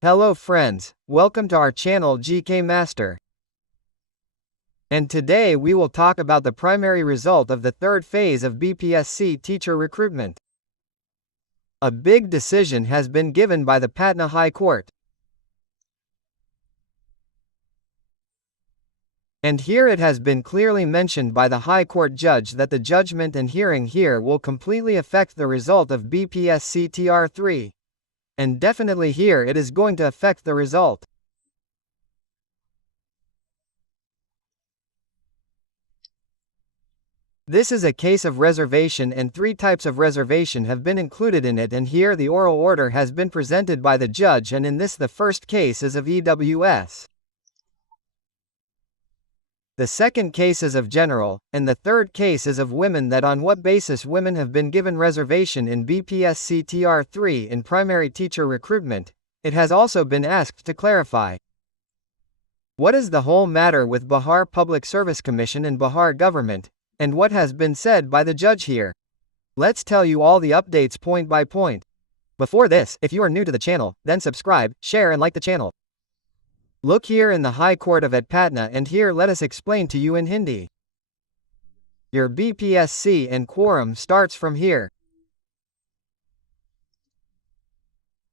Hello friends, welcome to our channel GK Master. And today we will talk about the primary result of the third phase of BPSC teacher recruitment. A big decision has been given by the Patna High Court. And here it has been clearly mentioned by the High Court judge that the judgment and hearing here will completely affect the result of BPSC TRE. And definitely here it is going to affect the result. This is a case of reservation and three types of reservation have been included in it, and here the oral order has been presented by the judge, and in this the first case is of EWS. The second case is of general, and the third case is of women, that on what basis women have been given reservation in BPSC TRE in primary teacher recruitment. It has also been asked to clarify. What is the whole matter with Bihar Public Service Commission and Bihar government, and what has been said by the judge here? Let's tell you all the updates point by point. Before this, if you are new to the channel, then subscribe, share and like the channel. Look here in the High Court of at Patna, and here let us explain to you in Hindi. Your BPSC and quorum starts from here.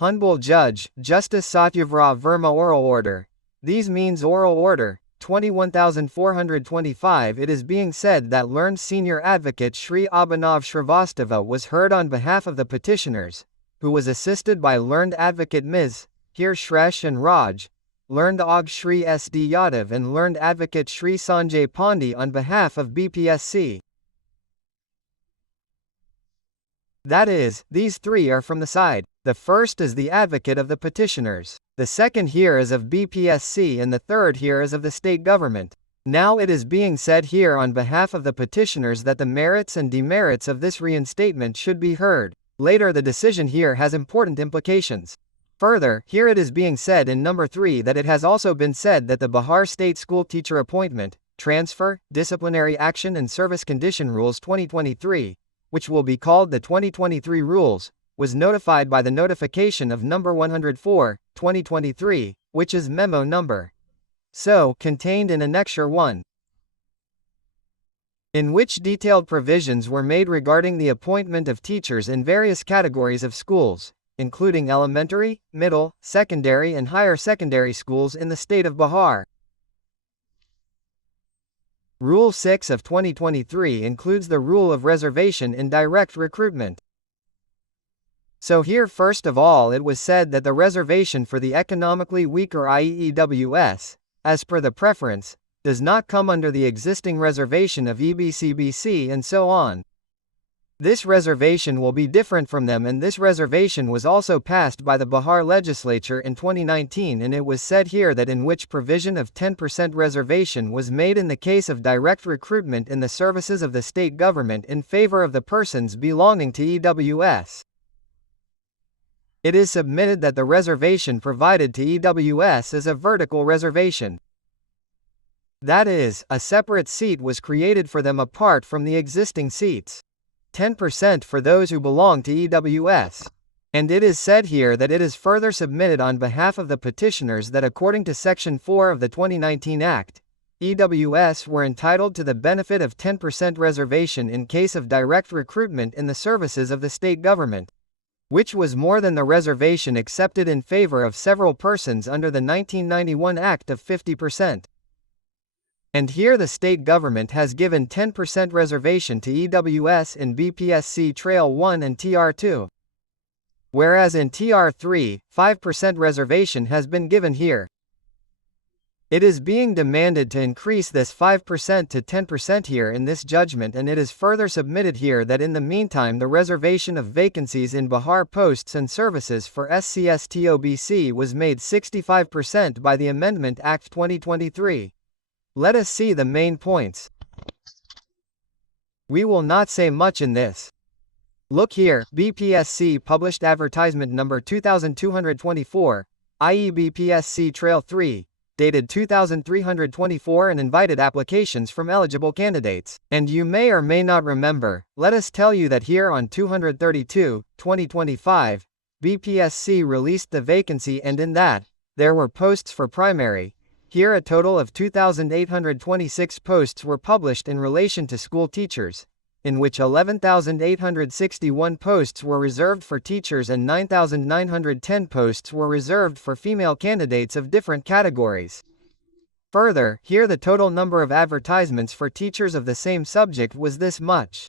Honorable Judge, Justice Satyavrat Verma oral order. These means oral order 21,425. It is being said that learned senior advocate Shri Abhinav Shrivastava was heard on behalf of the petitioners, who was assisted by learned advocate Ms. Here Shresh and Raj, learned AUG Shri S.D. Yadav and learned advocate Shri Sanjay Pandey on behalf of BPSC. That is, these three are from the side. The first is the advocate of the petitioners. The second here is of BPSC and the third here is of the state government. Now it is being said here on behalf of the petitioners that the merits and demerits of this reinstatement should be heard. Later the decision here has important implications. Further, here it is being said in number 3 that it has also been said that the Bihar State School Teacher Appointment, Transfer, Disciplinary Action and Service Condition Rules 2023, which will be called the 2023 Rules, was notified by the notification of number 104, 2023, which is memo number. So, contained in Annexure 1, in which detailed provisions were made regarding the appointment of teachers in various categories of schools, including elementary, middle, secondary and higher secondary schools in the state of Bihar. Rule 6 of 2023 includes the rule of reservation in direct recruitment. So here first of all it was said that the reservation for the economically weaker EWS, as per the preference, does not come under the existing reservation of EBCBC and so on. This reservation will be different from them, and this reservation was also passed by the Bihar legislature in 2019, and it was said here that in which provision of 10% reservation was made in the case of direct recruitment in the services of the state government in favor of the persons belonging to EWS. It is submitted that the reservation provided to EWS is a vertical reservation. That is, a separate seat was created for them apart from the existing seats. 10% for those who belong to EWS. And it is said here that it is further submitted on behalf of the petitioners that according to Section 4 of the 2019 Act, EWS were entitled to the benefit of 10% reservation in case of direct recruitment in the services of the state government, which was more than the reservation accepted in favor of several persons under the 1991 Act of 50%. And here the state government has given 10% reservation to EWS in BPSC Trail 1 and TR2. Whereas in TR3, 5% reservation has been given here. It is being demanded to increase this 5% to 10% here in this judgment, and it is further submitted here that in the meantime the reservation of vacancies in Bihar posts and services for SCSTOBC was made 65% by the Amendment Act 2023. Let us see the main points. We will not say much in this. Look here, BPSC published advertisement number 2224, i.e. BPSC Trail 3, dated 2324 and invited applications from eligible candidates. And you may or may not remember, let us tell you that here on 232, 2025, BPSC released the vacancy and in that, there were posts for primary. Here a total of 2,826 posts were published in relation to school teachers, in which 11,861 posts were reserved for teachers and 9,910 posts were reserved for female candidates of different categories. Further, here the total number of advertisements for teachers of the same subject was this much.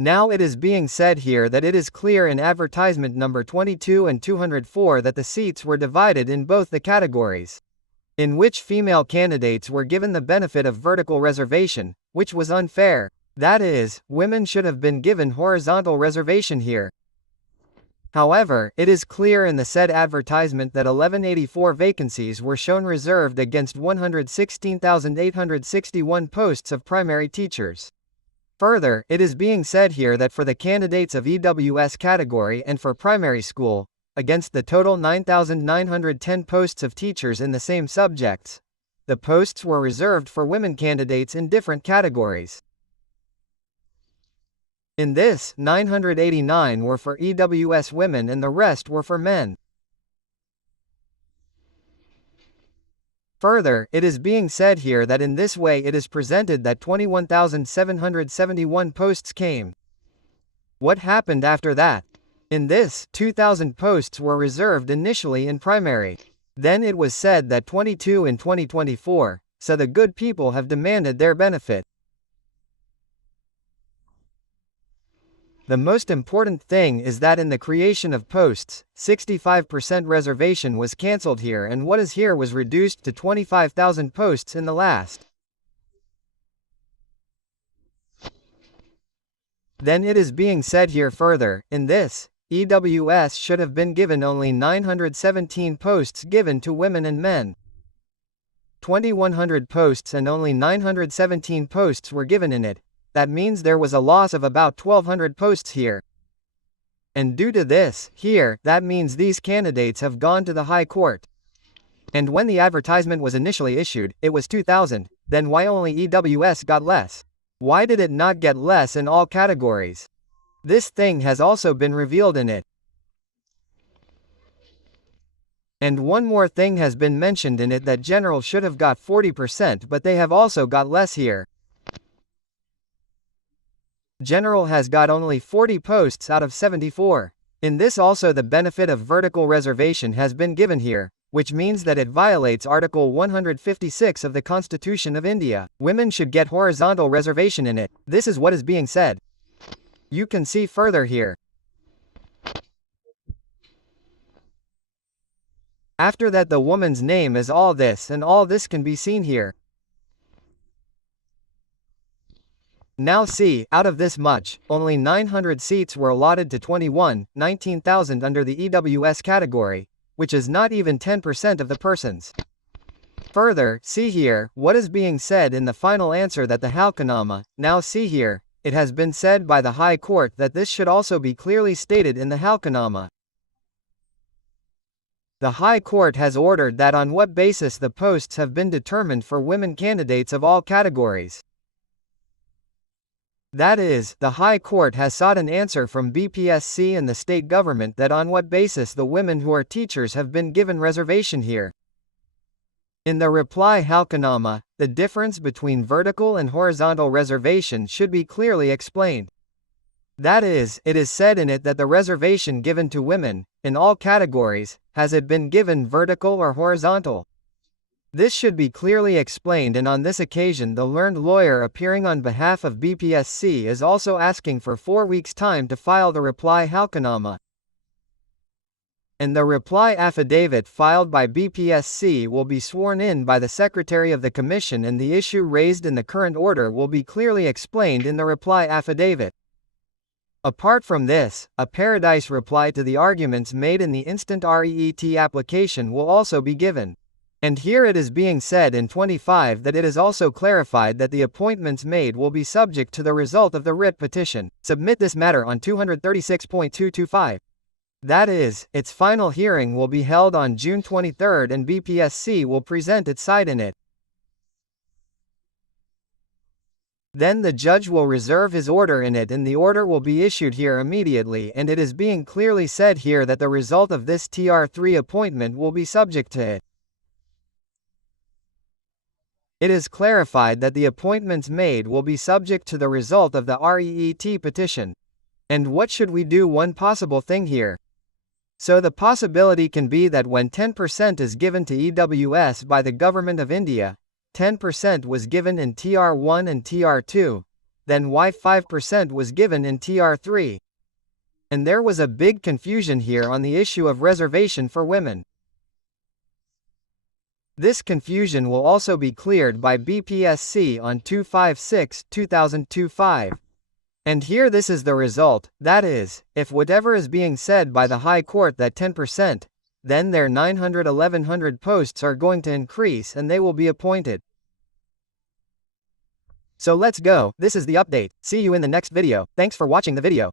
Now it is being said here that it is clear in advertisement number 22 and 204 that the seats were divided in both the categories, in which female candidates were given the benefit of vertical reservation, which was unfair. That is, women should have been given horizontal reservation here. However, it is clear in the said advertisement that 1184 vacancies were shown reserved against 116,861 posts of primary teachers. Further, it is being said here that for the candidates of EWS category and for primary school, against the total 9,910 posts of teachers in the same subjects, the posts were reserved for women candidates in different categories. In this, 989 were for EWS women and the rest were for men. Further, it is being said here that in this way it is presented that 21,771 posts came. What happened after that? In this, 2,000 posts were reserved initially in primary. Then it was said that 22 in 2024, so the good people have demanded their benefit. The most important thing is that in the creation of posts, 65% reservation was cancelled here and what is here was reduced to 25,000 posts in the last. Then it is being said here further, in this, EWS should have been given only 917 posts given to women and men. 2,100 posts and only 917 posts were given in it. That means there was a loss of about 1,200 posts here. And due to this, here, that means these candidates have gone to the High Court. And when the advertisement was initially issued, it was 2,000, then why only EWS got less? Why did it not get less in all categories? This thing has also been revealed in it. And one more thing has been mentioned in it that general should have got 40% but they have also got less here. General has got only 40 posts out of 74. In this also the benefit of vertical reservation has been given here, which means that it violates Article 156 of the Constitution of India. Women should get horizontal reservation in it. This is what is being said. You can see further here. After that the woman's name is all this and all this can be seen here. Now see, out of this much, only 900 seats were allotted to 19,000 under the EWS category, which is not even 10% of the persons. Further, see here, what is being said in the final answer that the Halkanama, now see here, it has been said by the High Court that this should also be clearly stated in the Halkanama. The High Court has ordered that on what basis the posts have been determined for women candidates of all categories. That is, the High Court has sought an answer from BPSC and the state government that on what basis the women who are teachers have been given reservation here. In the reply Halkanama, the difference between vertical and horizontal reservation should be clearly explained. That is, it is said in it that the reservation given to women, in all categories, has it been given vertical or horizontal? This should be clearly explained and on this occasion the learned lawyer appearing on behalf of BPSC is also asking for 4 weeks' time to file the reply Halkanama. And the reply affidavit filed by BPSC will be sworn in by the Secretary of the Commission and the issue raised in the current order will be clearly explained in the reply affidavit. Apart from this, a paradise reply to the arguments made in the instant REET application will also be given. And here it is being said in 25 that it is also clarified that the appointments made will be subject to the result of the writ petition. Submit this matter on 236.225. That is, its final hearing will be held on June 23 and BPSC will present its side in it. Then the judge will reserve his order in it and the order will be issued here immediately, and it is being clearly said here that the result of this TR3 appointment will be subject to it. It is clarified that the appointments made will be subject to the result of the REET petition. And what should we do? One possible thing here. So the possibility can be that when 10% is given to EWS by the Government of India, 10% was given in TR1 and TR2, then why 5% was given in TR3? And there was a big confusion here on the issue of reservation for women. This confusion will also be cleared by BPSC on 256/2025. And here this is the result, that is, if whatever is being said by the High Court that 10%, then their 900-1100 posts are going to increase and they will be appointed. So let's go, this is the update, see you in the next video, thanks for watching the video.